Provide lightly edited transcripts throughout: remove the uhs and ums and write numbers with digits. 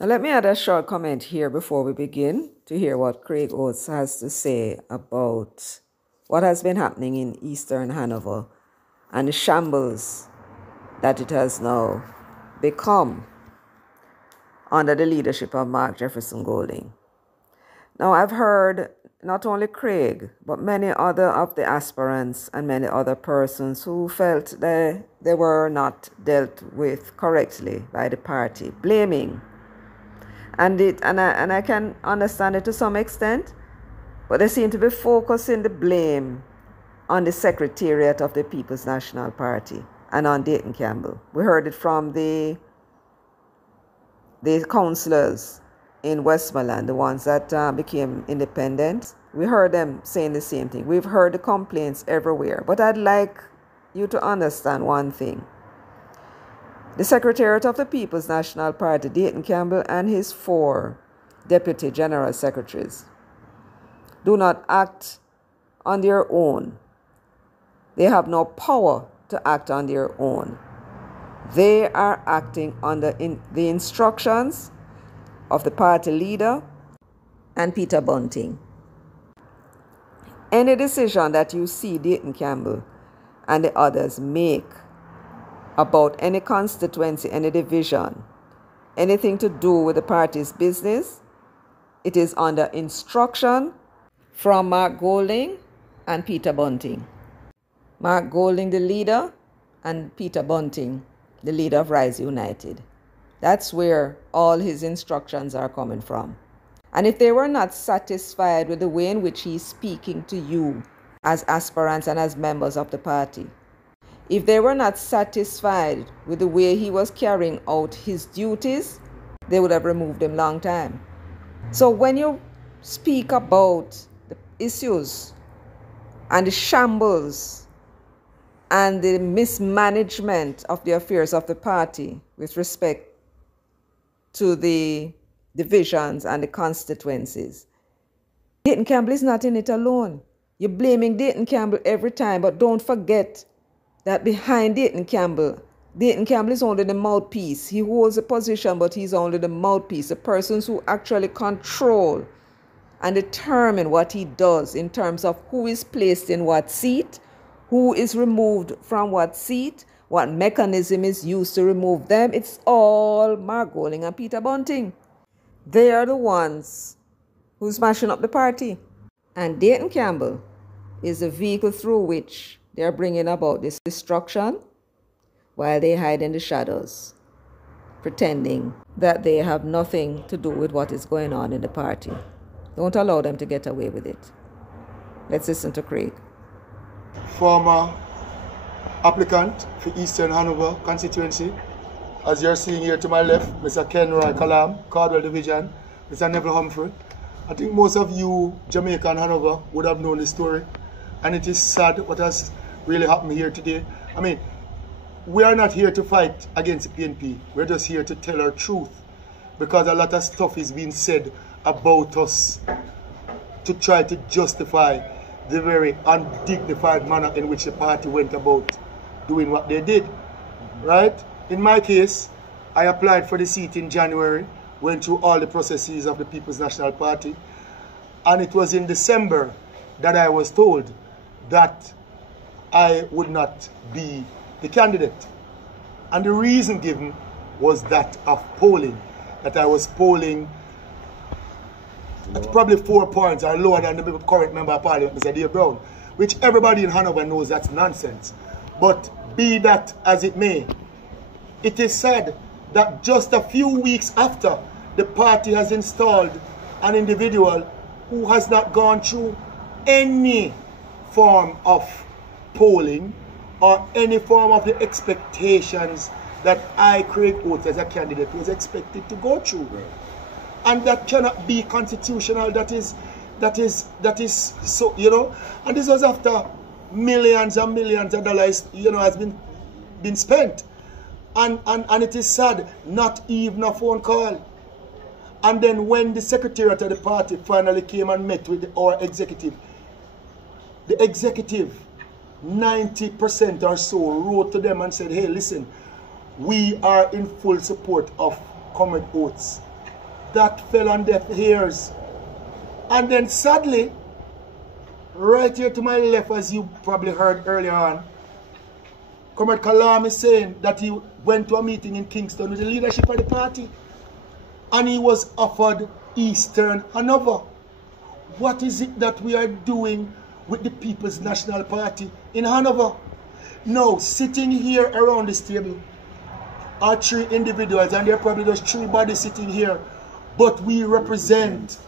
Now let me add a short comment here before we begin to hear what Craig Oates has to say about what has been happening in Eastern Hanover and the shambles that it has now become under the leadership of Mark Jefferson Golding. Now, I've heard not only Craig, but many other of the aspirants and many other persons who felt they were not dealt with correctly by the party, blaming. And I can understand it to some extent, but they seem to be focusing the blame on the Secretariat of the People's National Party and on Dayton Campbell. We heard it from the councillors in Westmoreland, the ones that became independent. We heard them saying the same thing. We've heard the complaints everywhere. But I'd like you to understand one thing. The Secretariat of the People's National Party, Dayton Campbell, and his 4 deputy general secretaries do not act on their own. They have no power to act on their own. They are acting under the instructions of the party leader and Peter Bunting. Any decision that you see Dayton Campbell and the others make about any constituency, any division, anything to do with the party's business, it is under instruction from Mark Golding and Peter Bunting. Mark Golding, the leader, and Peter Bunting, the leader of Rise United. That's where all his instructions are coming from. And if they were not satisfied with the way in which he's speaking to you as aspirants and as members of the party, if they were not satisfied with the way he was carrying out his duties, they would have removed him long time. So when you speak about the issues and the shambles and the mismanagement of the affairs of the party with respect to the divisions and the constituencies, Dayton Campbell is not in it alone. You're blaming Dayton Campbell every time, but don't forget that behind Dayton Campbell is only the mouthpiece. He holds a position, but he's only the mouthpiece, the persons who actually control and determine what he does in terms of who is placed in what seat, who is removed from what seat, what mechanism is used to remove them. It's all Mark Golding and Peter Bunting. They are the ones who's smashing up the party. And Dayton Campbell is the vehicle through which they're bringing about this destruction while they hide in the shadows, pretending that they have nothing to do with what is going on in the party. Don't allow them to get away with it. Let's listen to Craig. Former applicant for Eastern Hanover constituency. As you're seeing here to my left, Mr. Ken Roy Kalam, Cardwell Division, Mr. Neville Humphrey. I think most of you, Jamaica and Hanover, would have known the story. And it is sad what has really happened here today. I mean, we are not here to fight against the PNP. We're just here to tell our truth. Because a lot of stuff is being said about us to try to justify the very undignified manner in which the party went about doing what they did. Right? In my case, I applied for the seat in January, went through all the processes of the People's National Party, and it was in December that I was told that I would not be the candidate. And the reason given was that of polling, that I was polling at probably 4 points or lower than the current member of parliament, Mr. Dave Brown, which everybody in Hanover knows that's nonsense. But be that as it may, it is said that just a few weeks after the party has installed an individual who has not gone through any form of polling or any form of the expectations that I, Craig Oates, as a candidate, was expected to go through. Right. And that cannot be constitutional. That is so, you know. And this was after millions and millions of dollars, you know, has been spent. And it is sad, not even a phone call. And then when the secretariat of the party finally came and met with our executive, the executive, 90% or so, wrote to them and said, hey, listen, we are in full support of Comrade Oates that fell on deaf ears. And then sadly, right here to my left, as you probably heard earlier on, Comrade Kalam is saying that he went to a meeting in Kingston with the leadership of the party and he was offered Eastern Hanover. What is it that we are doing with the People's National Party in Hanover? Now, sitting here around this table are 3 individuals, and there are probably just 3 bodies sitting here, but we represent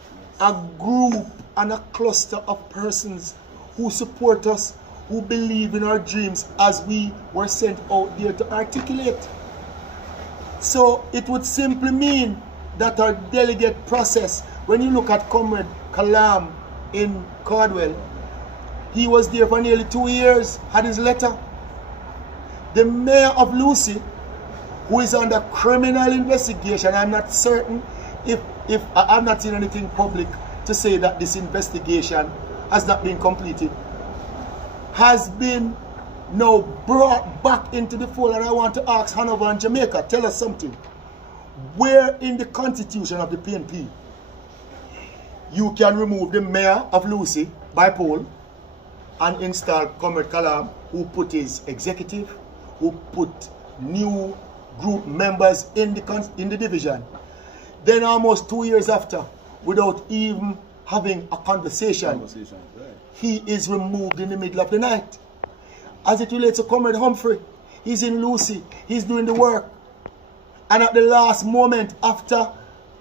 a group and a cluster of persons who support us, who believe in our dreams as we were sent out there to articulate. So it would simply mean that our delegate process, when you look at Comrade Kalam in Cardwell, he was there for nearly 2 years, had his letter. The mayor of Lucy, who is under criminal investigation, I'm not certain if I've not seen anything public to say that this investigation has not been completed, has been now brought back into the fold. And I want to ask Hanover and Jamaica, tell us something. Where in the constitution of the PNP you can remove the mayor of Lucy by poll and install Comrade Kalam, who put his executive, who put new group members in the division. Then almost 2 years after, without even having a conversation, right, he is removed in the middle of the night. As it relates to Comrade Humphrey, he's in Lucy, he's doing the work. And at the last moment, after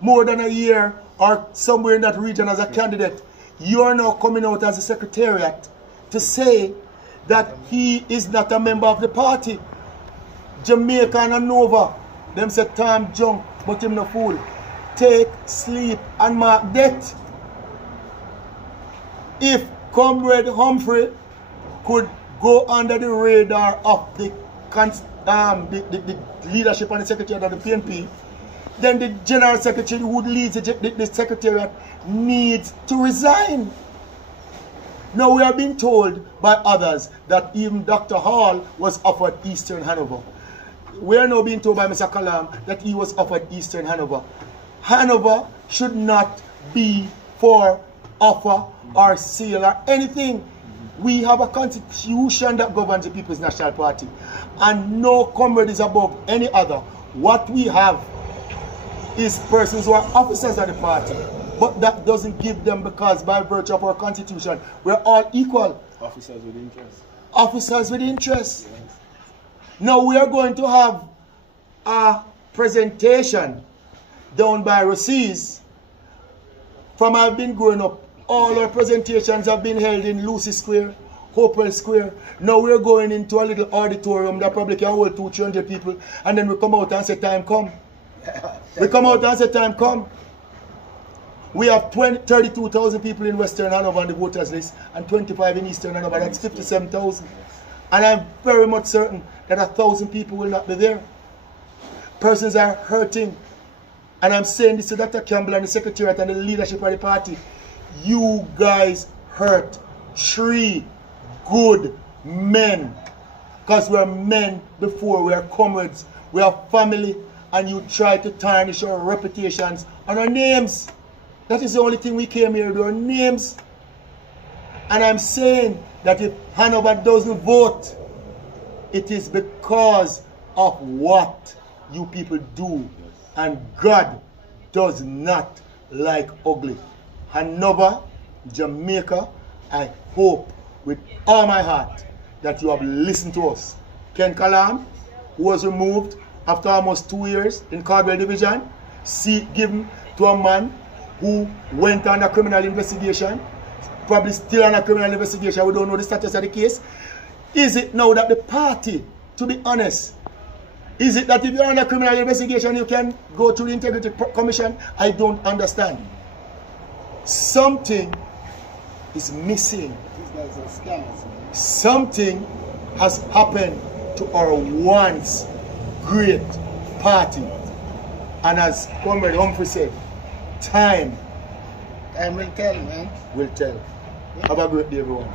more than a year or somewhere in that region as a candidate, you're now coming out as a secretariat to say that he is not a member of the party. Jamaica and Hanover, them say time junk, but him no fool. Take, sleep, and mark death. If Comrade Humphrey could go under the radar of the leadership and the secretariat of the PNP, then the general secretary who leads the secretariat needs to resign. Now we are being told by others that even Dr. Hall was offered Eastern Hanover. We are now being told by Mr. Kalam that he was offered Eastern Hanover. Hanover should not be for offer or sale or anything. We have a constitution that governs the People's National Party, and no comrade is above any other. What we have is persons who are officers of the party, but that doesn't give them, because by virtue of our constitution, we're all equal. Officers with interest. Officers with interest. Yes. Now we are going to have a presentation down by Oates. From I've been growing up, all our presentations have been held in Lucy Square, Hopewell Square. Now we're going into a little auditorium that probably can hold 200-300 people, and then we come out and say time come. We come out and say time come. We have 32,000 people in Western Hanover on the voters list and 25 in Eastern Hanover. That's 57,000. And I'm very much certain that 1,000 people will not be there. Persons are hurting. And I'm saying this to Dr. Campbell and the Secretariat and the leadership of the party. You guys hurt 3 good men. Because we are men before, we are comrades, we are family, and you try to tarnish our reputations and our names. That is the only thing we came here to do, our names. And I'm saying that if Hanover doesn't vote, it is because of what you people do. And God does not like ugly. Hanover, Jamaica, I hope with all my heart that you have listened to us. Ken Kalam, who was removed after almost 2 years in Cardwell Division, seat given to a man who went under criminal investigation, probably still under criminal investigation. We don't know the status of the case. Is it now that the party, to be honest, is it that if you're under criminal investigation you can go to the Integrity Commission? I don't understand. Something is missing. Something has happened to our once great party. And as Comrade Humphrey said, time will tell, man. Will tell. Have a great day, everyone.